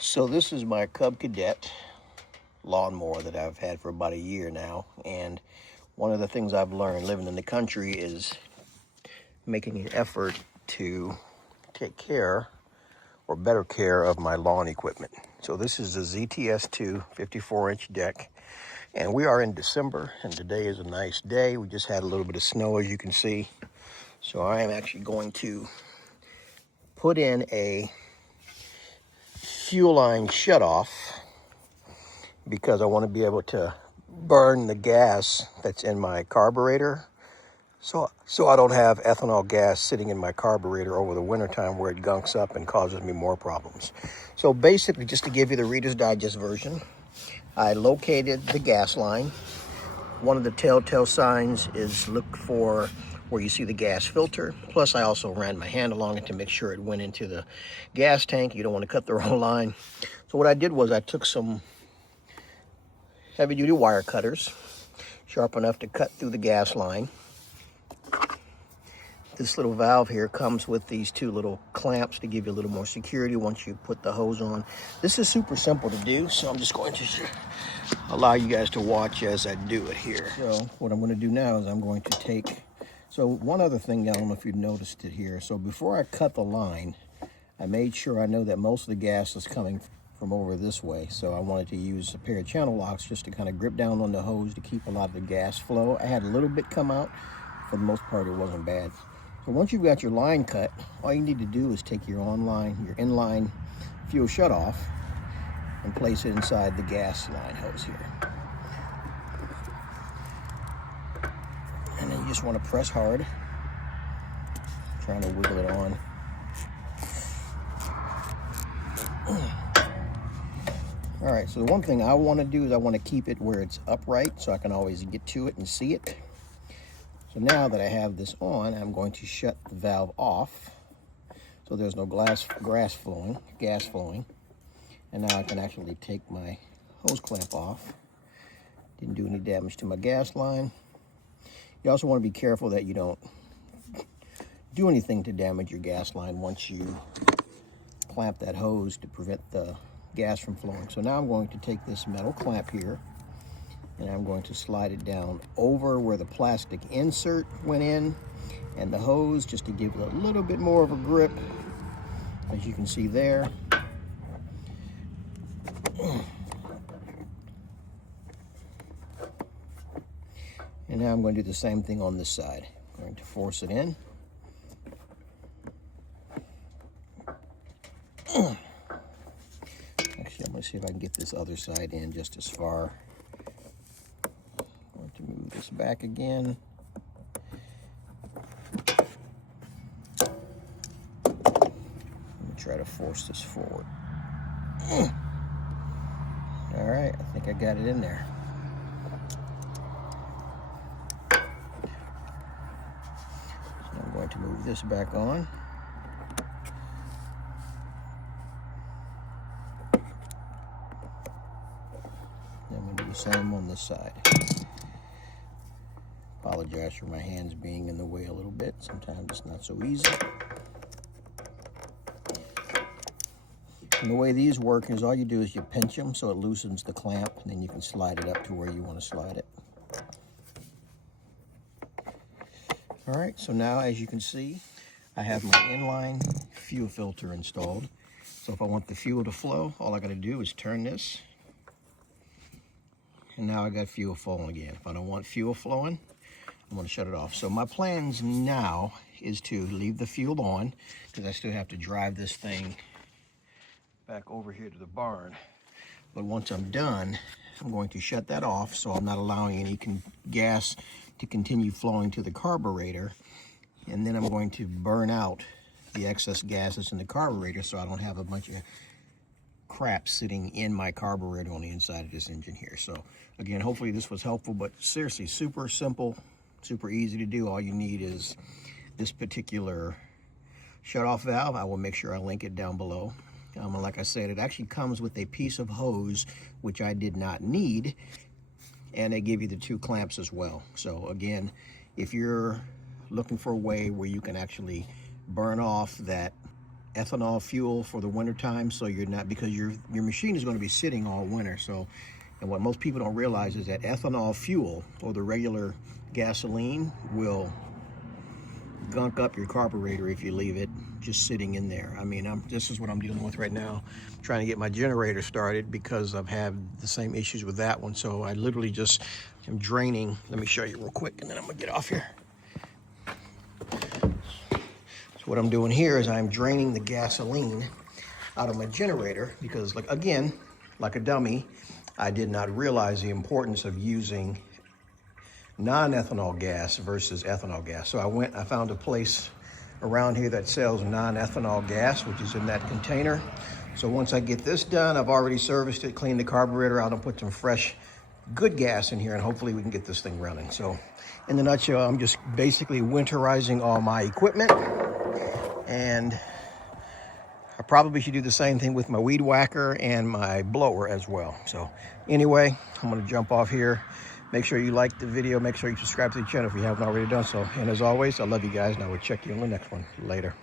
So this is my Cub Cadet lawnmower that I've had for about a year now, and one of the things I've learned living in the country is making an effort to take care or better care of my lawn equipment. So this is the ZTS2 54-inch deck, and we are in December, and today is a nice day. We just had a little bit of snow, as you can see. So I am actually going to put in a fuel line shutoff because I want to be able to burn the gas that's in my carburetor, so I don't have ethanol gas sitting in my carburetor over the wintertime where it gunks up and causes me more problems. So basically, just to give you the Reader's Digest version, I located the gas line. One of the telltale signs is look for where you see the gas filter. Plus, I also ran my hand along it to make sure it went into the gas tank. You don't want to cut the wrong line. So what I did was I took some heavy-duty wire cutters, sharp enough to cut through the gas line. This little valve here comes with these two little clamps to give you a little more security once you put the hose on. This is super simple to do, so I'm just going to allow you guys to watch as I do it here. So what I'm going to do now is I'm going to take, so one other thing, I don't know if you've noticed it here. So before I cut the line, I made sure I know that most of the gas is coming from over this way. So I wanted to use a pair of channel locks just to kind of grip down on the hose to keep a lot of the gas flow. I had a little bit come out. For the most part, it wasn't bad. So once you've got your line cut, all you need to do is take your inline fuel shutoff and place it inside the gas line hose here. And then you just want to press hard, trying to wiggle it on. All right, so the one thing I want to do is I want to keep it where it's upright so I can always get to it and see it. So now that I have this on, I'm going to shut the valve off so there's no gas flowing. And now I can actually take my hose clamp off. Didn't do any damage to my gas line. You also want to be careful that you don't do anything to damage your gas line once you clamp that hose to prevent the gas from flowing. So now I'm going to take this metal clamp here and I'm going to slide it down over where the plastic insert went in and the hose, just to give it a little bit more of a grip, as you can see there. And now I'm going to do the same thing on this side. I'm going to force it in. Actually, I'm going to see if I can get this other side in just as far. I'm going to move this back again. Let me try to force this forward. All right, I think I got it in there. So I'm going to move this back on. I'm going to do the same on this side. Apologize for my hands being in the way a little bit. Sometimes it's not so easy. And the way these work is all you do is you pinch them so it loosens the clamp, and then you can slide it up to where you want to slide it. All right, so now as you can see, I have my inline fuel filter installed. So if I want the fuel to flow, all I got to do is turn this. And now I got fuel flowing again. If I don't want fuel flowing, I'm going to shut it off. So my plans now is to leave the fuel on because I still have to drive this thing back over here to the barn. But once I'm done, I'm going to shut that off so I'm not allowing any gas to continue flowing to the carburetor. And then I'm going to burn out the excess gases in the carburetor so I don't have a bunch of crap sitting in my carburetor on the inside of this engine here. So again, hopefully this was helpful, but seriously, super simple, super easy to do. All you need is this particular shutoff valve. I will make sure I link it down below. Like I said, it actually comes with a piece of hose, which I did not need, and they give you the two clamps as well. So again, if you're looking for a way where you can actually burn off that ethanol fuel for the winter time, so you're not, because your machine is going to be sitting all winter. So, and what most people don't realize is that ethanol fuel or the regular gasoline will gunk up your carburetor if you leave it just sitting in there. I mean, this is what I'm dealing with right now, trying to get my generator started because I've had the same issues with that one. So I literally just am draining. Let me show you real quick, and then I'm gonna get off here. So what I'm doing here is I'm draining the gasoline out of my generator because, like, again, like a dummy, I did not realize the importance of using non-ethanol gas versus ethanol gas. So I found a place around here that sells non-ethanol gas, which is in that container. So once I get this done, I've already serviced it, cleaned the carburetor out, and put some fresh, good gas in here, and hopefully we can get this thing running. So in a nutshell, I'm just basically winterizing all my equipment, and I probably should do the same thing with my weed whacker and my blower as well. So anyway, I'm gonna jump off here. Make sure you like the video. Make sure you subscribe to the channel if you haven't already done so. And as always, I love you guys, and I will check you on the next one. Later.